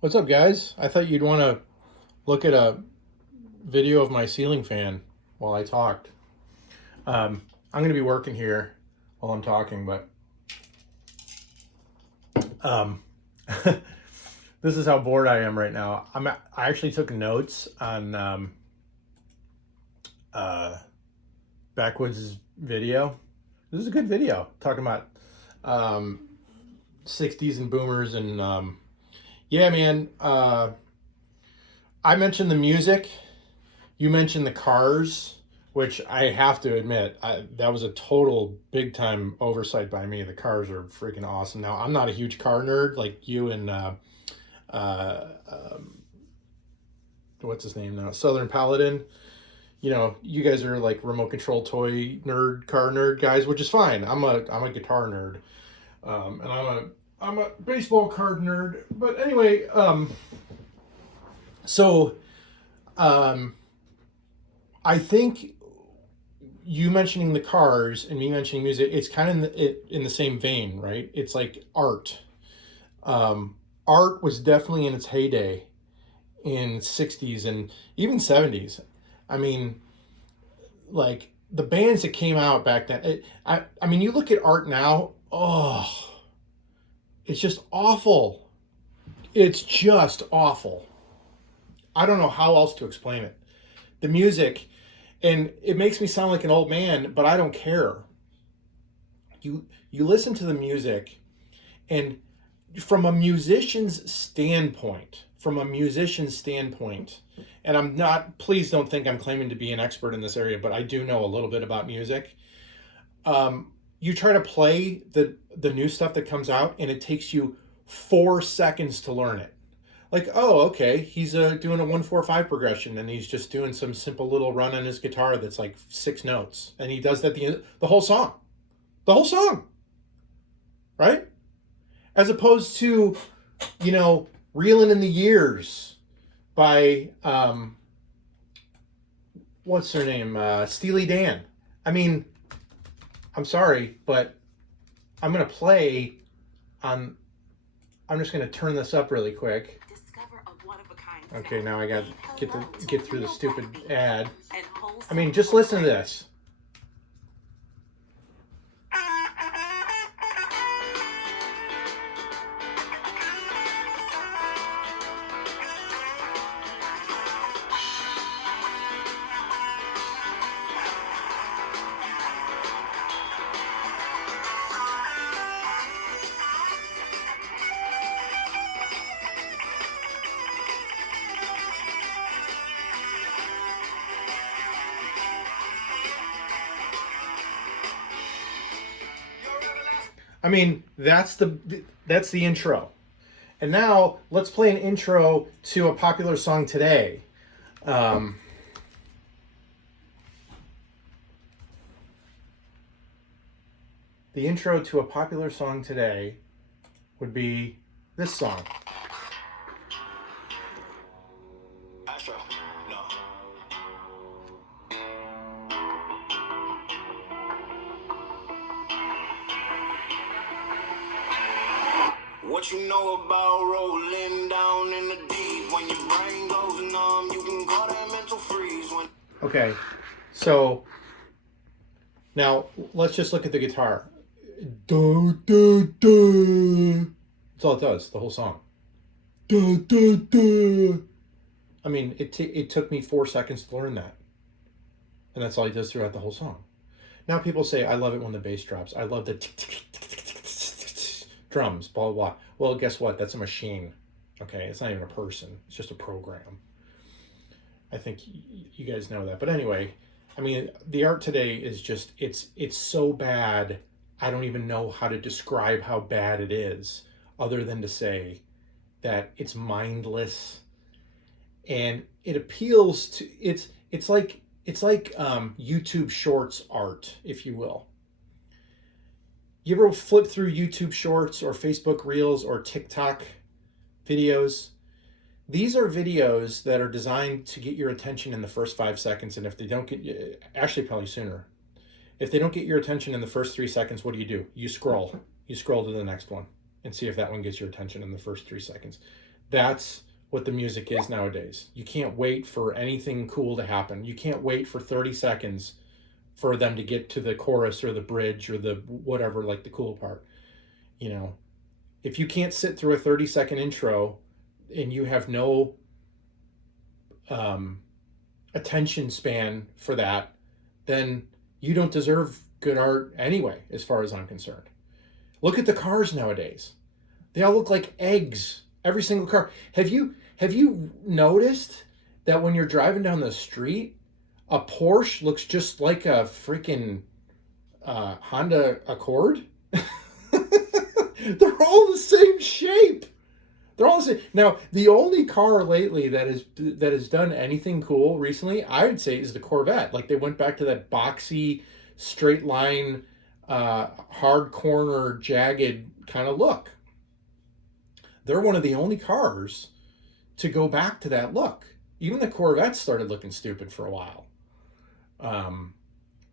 What's up, guys? I thought you'd want to look at a video of my ceiling fan while I talked. I'm going to be working here while I'm talking, but um, this is how bored I am right now. I actually took notes on uh, Backwoods' video. This is a good video talking about um, 60s and boomers and yeah, man. I mentioned the music. You mentioned the cars, which I have to admit, that was a total big time oversight by me. The cars are freaking awesome. Now, I'm not a huge car nerd like you and uh, um, what's his name now? Southern Paladin. You know, you guys are like remote control toy nerd, car nerd guys, which is fine. I'm a guitar nerd, and I'm a baseball card nerd. But anyway, so um, I think you mentioning the cars and me mentioning music, it's kind of in the same vein, right? It's like art. Art was definitely in its heyday in 60s and even 70s. I mean, like the bands that came out back then. I mean, you look at art now, oh, it's just awful. It's just awful. I don't know how else to explain it. The music, and it makes me sound like an old man, but I don't care. You listen to the music, and from a musician's standpoint, and I'm not, please don't think I'm claiming to be an expert in this area, but I do know a little bit about music. You try to play the new stuff that comes out, and it takes you 4 seconds to learn it. Like, oh, okay, he's doing a 1-4-5 progression, and he's just doing some simple little run on his guitar that's like 6 notes, and he does that the whole song, the whole song, right? As opposed to, Reeling in the Years by what's her name, Steely Dan. I mean, I'm sorry, but I'm gonna play on. I'm just gonna turn this up really quick. Okay, now I got to get through the stupid ad. I mean, just listen to this. I mean, that's the intro. And now let's play an intro to a popular song today. Um, the intro to a popular song today would be this song. Astro, no. What you know about rolling down in the deep? When your brain goes numb, you can call that mental freeze. Okay, so now let's just look at the guitar. Do, do, do. That's all it does, the whole song. Do, do, do. I mean, it took me 4 seconds to learn that. And that's all he does throughout the whole song. Now people say, I love it when the bass drops. I love the drums, blah, blah, blah. Well, guess what? That's a machine. Okay, it's not even a person. It's just a program. I think you guys know that. But anyway, I mean, the art today is just, it's so bad. I don't even know how to describe how bad it is, other than to say that it's mindless, and it appeals to, it's like YouTube Shorts art, if you will. You ever flip through YouTube Shorts or Facebook Reels or TikTok videos? These are videos that are designed to get your attention in the first 5 seconds, and if they don't get, actually probably sooner. If they don't get your attention in the first 3 seconds, what do? You scroll. You scroll to the next one and see if that one gets your attention in the first 3 seconds. That's what the music is nowadays. You can't wait for anything cool to happen. You can't wait for 30 seconds for them to get to the chorus or the bridge or the whatever, like the cool part. You know, if you can't sit through a 30-second intro and you have no um, attention span for that, then you don't deserve good art anyway, as far as I'm concerned. Look at the cars nowadays. They all look like eggs. Every single car. Have you noticed that when you're driving down the street, a Porsche looks just like a freaking Honda Accord? They're all the same shape. They're all the same. Now, the only car lately that has done anything cool recently, I would say, is the Corvette. Like, they went back to that boxy, straight line, hard corner, jagged kind of look. They're one of the only cars to go back to that look. Even the Corvettes started looking stupid for a while. And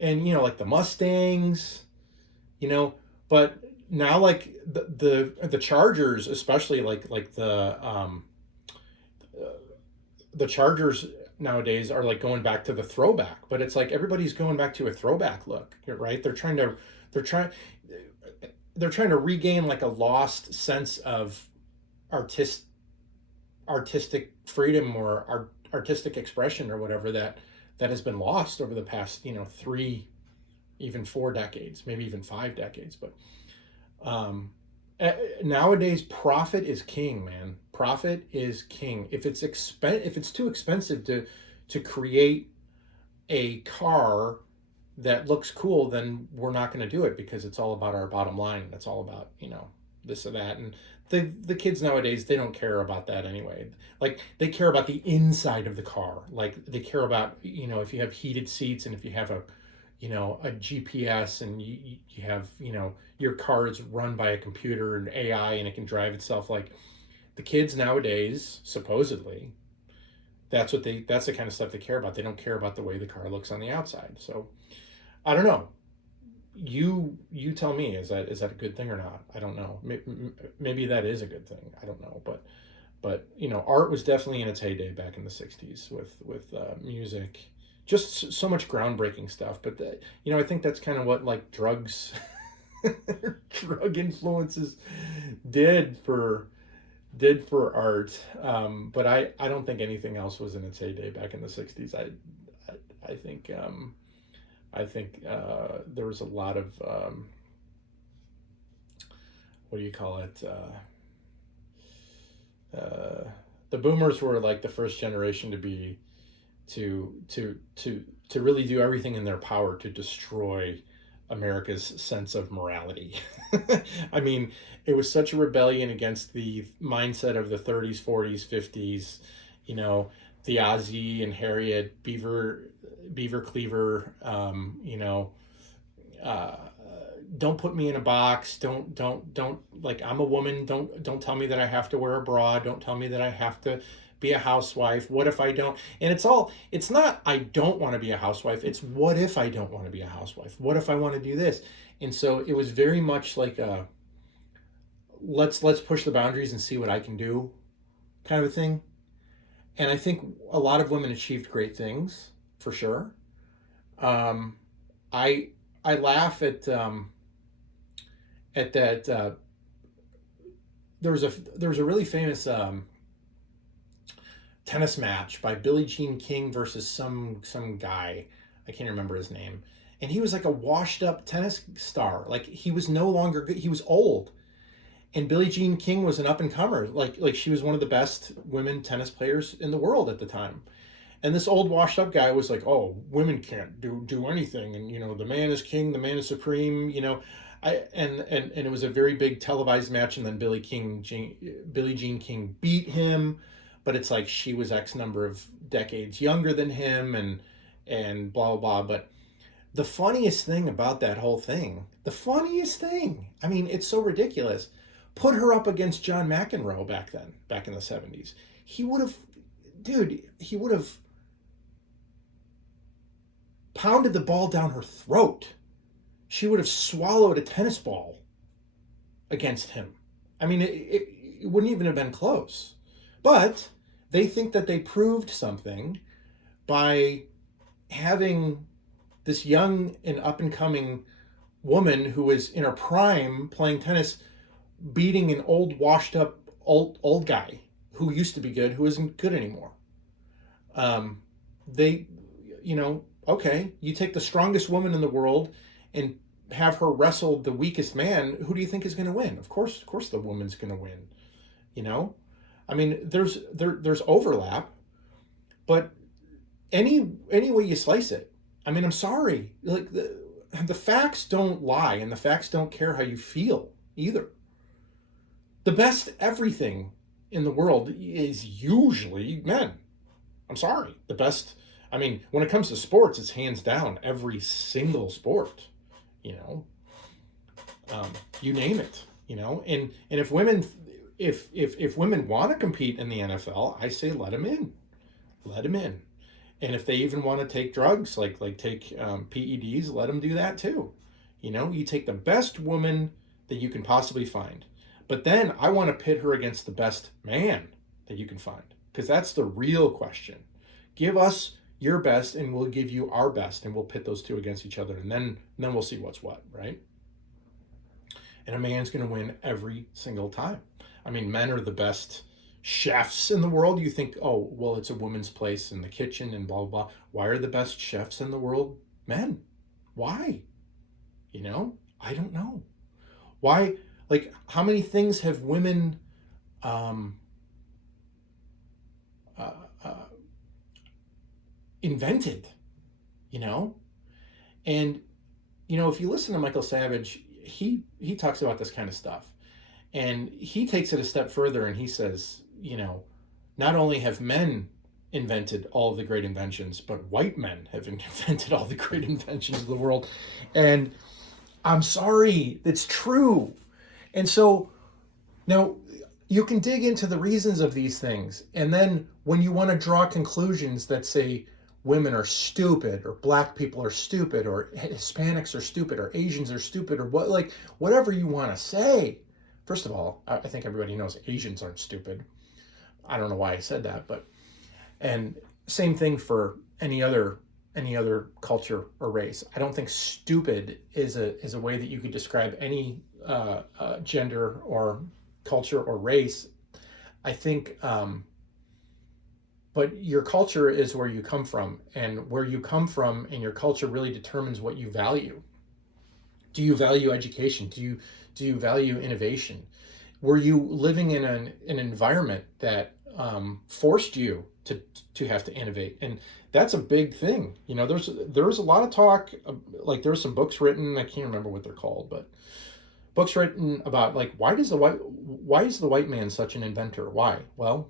like the Mustangs, but now like the Chargers, especially like the Chargers nowadays are like going back to the throwback, but it's like everybody's going back to a throwback look, right? They're trying to regain like a lost sense of artistic freedom or artistic expression or whatever that has been lost over the past 3, even 4 decades, maybe even 5 decades. But nowadays, profit is king, man. Profit is king. If it's too expensive to create a car that looks cool, then we're not going to do it, because it's all about our bottom line. It's all about this or that. And the kids nowadays, they don't care about that anyway. Like, they care about the inside of the car. Like, they care about if you have heated seats, and if you have a GPS, and you have your car is run by a computer and AI, and it can drive itself. Like, the kids nowadays, supposedly, that's the kind of stuff they care about. They don't care about the way the car looks on the outside. So I don't know. You tell me, is that a good thing or not? I don't know. Maybe that is a good thing. I don't know. But art was definitely in its heyday back in the 60s with music. Just so much groundbreaking stuff. But I think that's kind of what like drug influences did for art. But I don't think anything else was in its heyday back in the 60s. I think there was a lot of what do you call it? The boomers were like the first generation to really do everything in their power to destroy America's sense of morality. I mean, it was such a rebellion against the mindset of the 30s, 40s, 50s. The Ozzie and Harriet, Beaver Cleaver. Don't put me in a box. Don't like, I'm a woman. Don't tell me that I have to wear a bra. Don't tell me that I have to be a housewife. What if I don't? And it's not I don't want to be a housewife. It's what if I don't want to be a housewife? What if I want to do this? And so it was very much like a let's push the boundaries and see what I can do kind of a thing. And I think a lot of women achieved great things, for sure. I laugh at that. There was a really famous tennis match by Billie Jean King versus some guy. I can't remember his name. And he was like a washed up tennis star. Like, he was no longer good. He was old. And Billie Jean King was an up-and-comer. Like she was one of the best women tennis players in the world at the time. And this old washed-up guy was like, "Oh, women can't do anything, and the man is king, the man is supreme." And it was a very big televised match, and then Billie Jean King beat him, but it's like she was X number of decades younger than him, and blah blah blah. But the funniest thing about that whole thing, I mean, it's so ridiculous. Put her up against John McEnroe back in the 70s. He would have pounded the ball down her throat. She would have swallowed a tennis ball against him. I mean, it wouldn't even have been close. But they think that they proved something by having this young and up and coming woman who is in her prime playing tennis, beating an old washed up old guy who used to be good, who isn't good anymore. They, okay, you take the strongest woman in the world and have her wrestle the weakest man. Who do you think is going to win? Of course the woman's going to win. I mean, there's overlap, but any way you slice it, I mean, I'm sorry, like the facts don't lie, and the facts don't care how you feel either. The best everything in the world is usually men. I'm sorry. The best, I mean, when it comes to sports, it's hands down every single sport, you name it, and if women, if women want to compete in the NFL, I say let them in. And if they even want to take drugs, like take PEDs, let them do that too. You take the best woman that you can possibly find. But then I want to pit her against the best man that you can find, because that's the real question. Give us your best and we'll give you our best, and we'll pit those two against each other, and then we'll see what's what, right? And a man's going to win every single time. I mean, men are the best chefs in the world. You think, oh, well, it's a woman's place in the kitchen and blah, blah, blah. Why are the best chefs in the world men? Why? I don't know. Why? Like, how many things have women invented? And, if you listen to Michael Savage, he talks about this kind of stuff. And he takes it a step further, and he says, not only have men invented all of the great inventions, but white men have invented all the great inventions of the world. And I'm sorry, it's true. And so now you can dig into the reasons of these things. And then when you want to draw conclusions that say women are stupid, or black people are stupid, or Hispanics are stupid, or Asians are stupid, or whatever you want to say. First of all, I think everybody knows Asians aren't stupid. I don't know why I said that, and same thing for any other culture or race. I don't think stupid is a way that you could describe any gender or culture or race. I think, but your culture is where you come from, and where you come from and your culture really determines what you value. Do you value education? Do you value innovation? Were you living in an environment that forced you to have to innovate? And that's a big thing. There's a lot of talk, like there's some books written, I can't remember what they're called, but books written about why is the white man such an inventor? Why? Well,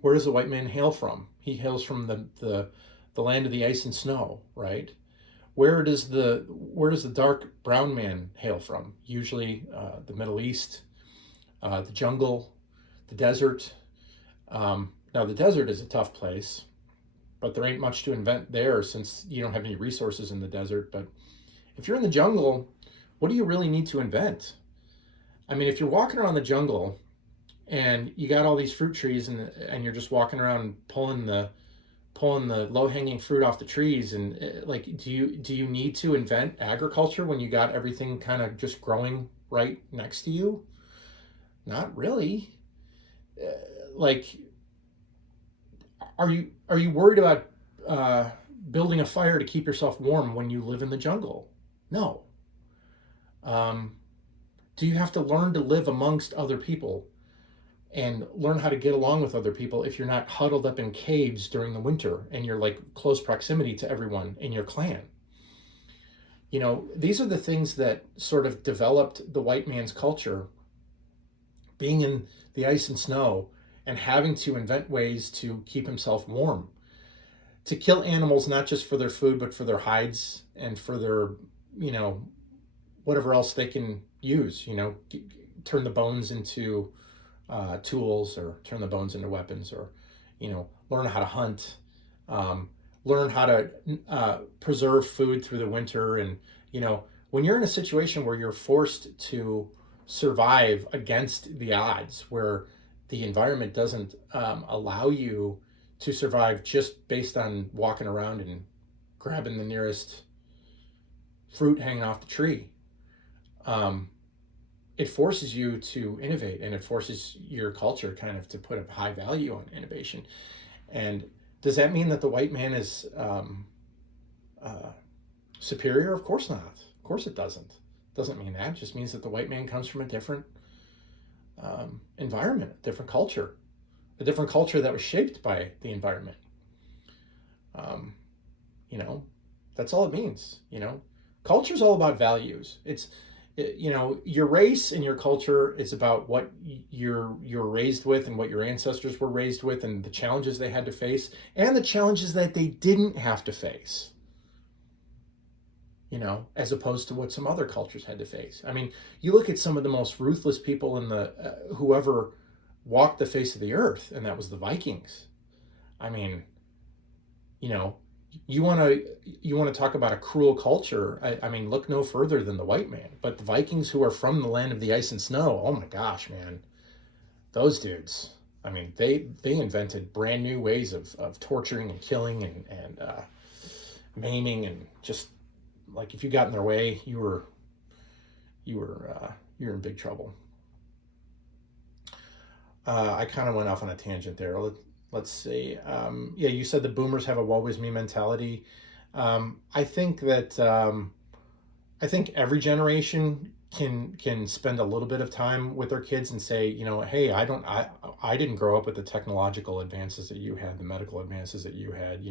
where does the white man hail from? He hails from the land of the ice and snow, right? Where does the dark brown man hail from? Usually the Middle East, the jungle, the desert. Now the desert is a tough place, but there ain't much to invent there since you don't have any resources in the desert. But if you're in the jungle, what do you really need to invent? I mean, if you're walking around the jungle and you got all these fruit trees and you're just walking around pulling the low-hanging fruit off the trees, and do you need to invent agriculture when you got everything kind of just growing right next to you? Not really. Are you worried about building a fire to keep yourself warm when you live in the jungle? No. Do you have to learn to live amongst other people and learn how to get along with other people if you're not huddled up in caves during the winter and you're close proximity to everyone in your clan? These are the things that sort of developed the white man's culture, being in the ice and snow and having to invent ways to keep himself warm, to kill animals not just for their food but for their hides and for their whatever else they can use, turn the bones into tools, or turn the bones into weapons, or learn how to hunt, learn how to preserve food through the winter. And when you're in a situation where you're forced to survive against the odds, where the environment doesn't allow you to survive just based on walking around and grabbing the nearest fruit hanging off the tree. Um, it forces you to innovate, and it forces your culture kind of to put a high value on innovation. And does that mean that the white man is uh, superior? Of course not. Of course it doesn't. Doesn't mean that. It just means that the white man comes from a different environment, a different culture that was shaped by the environment. Um, you know, that's all it means. Culture is all about values. Your race and your culture is about what you're raised with and what your ancestors were raised with and the challenges they had to face and the challenges that they didn't have to face. As opposed to what some other cultures had to face. I mean, you look at some of the most ruthless people in the whoever walked the face of the earth, and that was the Vikings. I mean, you want to talk about a cruel culture. I mean, look no further than the white man. But the Vikings, who are from the land of the ice and snow, oh my gosh, man, those dudes. I mean, they invented brand new ways of torturing and killing and maiming, and just like if you got in their way, you were in big trouble. I kind of went off on a tangent there. Let's see. Yeah, you said the boomers have a woe is me mentality. I think that I think every generation can spend a little bit of time with their kids and say, hey, I didn't grow up with the technological advances that you had, the medical advances that you had.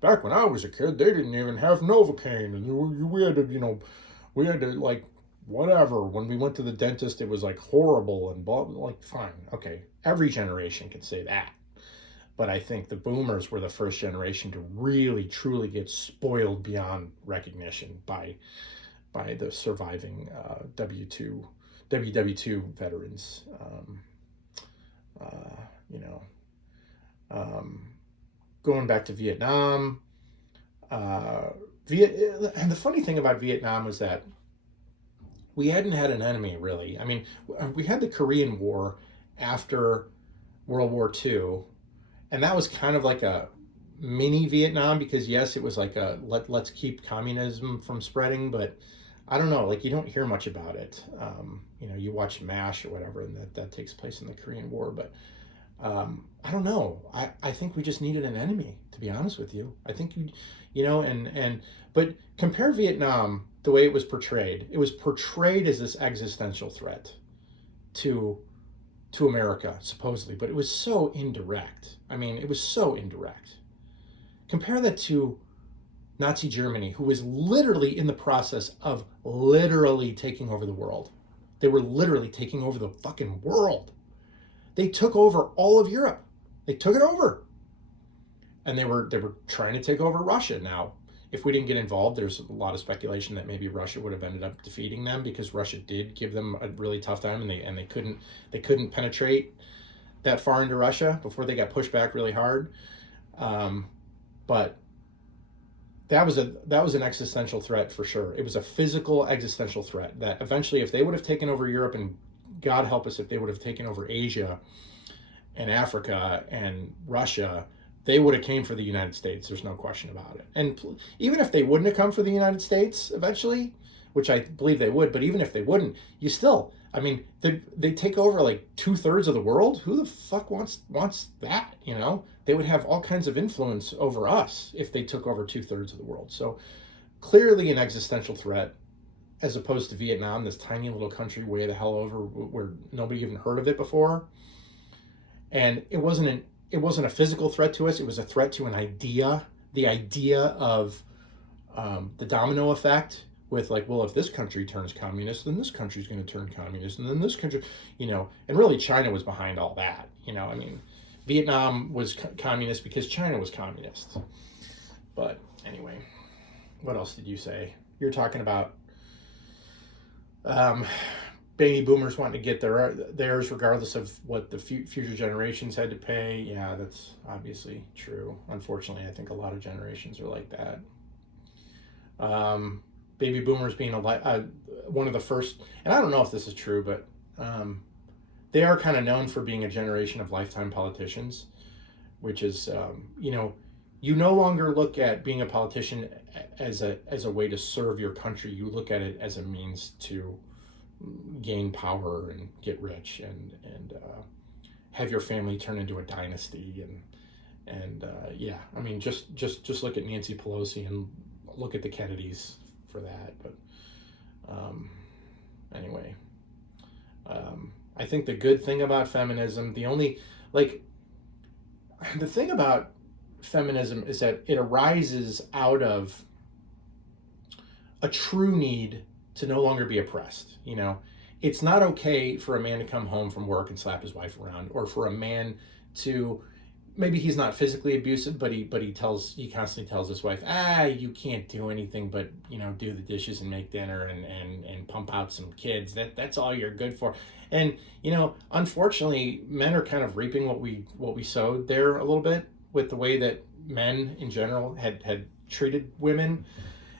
Back when I was a kid, they didn't even have Novocaine, and we had to like whatever. When we went to the dentist, it was like horrible and blah. Like, fine, okay, every generation can say that. But I think the boomers were the first generation to really, truly get spoiled beyond recognition by the surviving WW2 veterans. Going back to Vietnam, and the funny thing about Vietnam was that we hadn't had an enemy, really. I mean, we had the Korean War after World War II, and that was kind of like a mini Vietnam, because yes, it was like a let's keep communism from spreading, but I don't know, like you don't hear much about it. You watch MASH or whatever, and that takes place in the Korean War, but I don't know. I think we just needed an enemy, to be honest with you. I think but compare Vietnam, the way it was portrayed. It was portrayed as this existential threat to America, supposedly, but it was so indirect. I mean, it was so indirect. Compare that to Nazi Germany, who was literally in the process of literally taking over the world. They were literally taking over the fucking world. They took over all of Europe. They took it over. And they were trying to take over Russia. Now, if we didn't get involved, there's a lot of speculation that maybe Russia would have ended up defeating them, because Russia did give them a really tough time, and they couldn't penetrate that far into Russia before they got pushed back really hard. But that was an existential threat for sure. It was a physical existential threat that eventually, if they would have taken over Europe, and God help us if they would have taken over Asia and Africa and Russia, they would have came for the United States. There's no question about it. And even if they wouldn't have come for the United States eventually, which I believe they would, but even if they wouldn't, I mean, they take over like 2/3 of the world. Who the fuck wants that? They would have all kinds of influence over us if they took over 2/3 of the world. So clearly an existential threat, as opposed to Vietnam, this tiny little country way the hell over where nobody even heard of it before. And it wasn't a physical threat to us. It was a threat to an idea, the idea of the domino effect, with like, well, if this country turns communist, then this country's going to turn communist, and then this country, and really China was behind all that. I mean, Vietnam was communist because China was communist. But anyway, what else did you say? You're talking about baby boomers wanting to get theirs regardless of what the future generations had to pay. Yeah, that's obviously true. Unfortunately, I think a lot of generations are like that. Baby boomers being one of the first, and I don't know if this is true, but they are kind of known for being a generation of lifetime politicians, which is, you no longer look at being a politician as a way to serve your country. You look at it as a means to gain power and get rich and have your family turn into a dynasty and yeah. I mean, just look at Nancy Pelosi and look at the Kennedys for that. But anyway, I think the good thing about feminism, the thing about feminism is that it arises out of a true need to no longer be oppressed. It's not okay for a man to come home from work and slap his wife around, or for a man to, maybe he's not physically abusive, but he constantly tells his wife, you can't do anything but, do the dishes and make dinner and pump out some kids. That's all you're good for. And, unfortunately, men are kind of reaping what we sowed there a little bit with the way that men in general had treated women.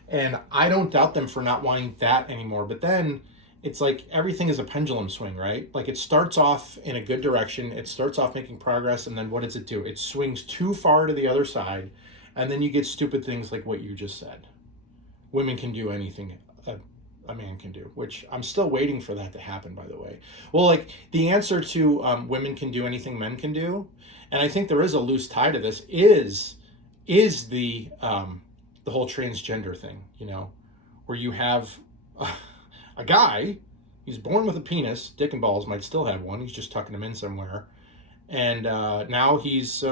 And I don't doubt them for not wanting that anymore. But then it's like everything is a pendulum swing, right? Like it starts off in a good direction. It starts off making progress. And then what does it do? It swings too far to the other side. And then you get stupid things like what you just said. Women can do anything a man can do, which I'm still waiting for that to happen, by the way. Well, like the answer to women can do anything men can do, and I think there is a loose tie to this, is the whole transgender thing, where you have a guy, he's born with a penis, dick and balls, might still have one, he's just tucking them in somewhere, and now he's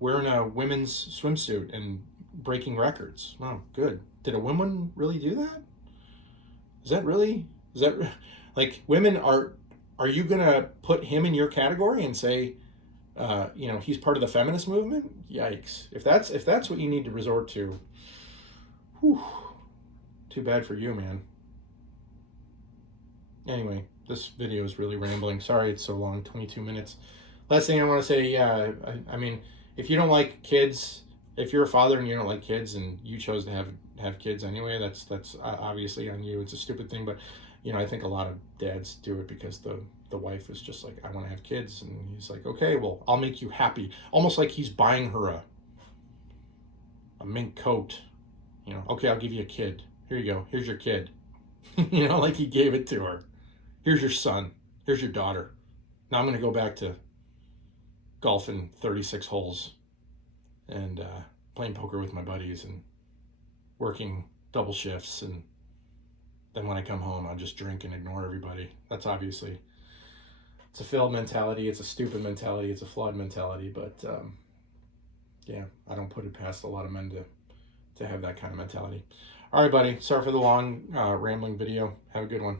wearing a women's swimsuit and breaking records. Oh, good. Did a woman really do that? Is that like, women are you gonna put him in your category and say, he's part of the feminist movement? Yikes! If that's what you need to resort to, whew, too bad for you, man. Anyway, this video is really rambling. Sorry it's so long, 22 minutes. Last thing I want to say, I mean, if you don't like kids, if you're a father and you don't like kids and you chose to have kids anyway, that's obviously on you. It's a stupid thing, but I think a lot of dads do it because the wife is just like, I want to have kids, and he's like, okay, well, I'll make you happy, almost like he's buying her a mink coat. Okay, I'll give you a kid, here you go, here's your kid. Like he gave it to her. Here's your son, here's your daughter. Now I'm going to go back to golfing 36 holes and playing poker with my buddies and working double shifts, and then when I come home I'll just drink and ignore everybody. That's obviously, it's a failed mentality, it's a stupid mentality, it's a flawed mentality, but yeah, I don't put it past a lot of men to have that kind of mentality. All right, buddy, sorry for the long rambling video. Have a good one.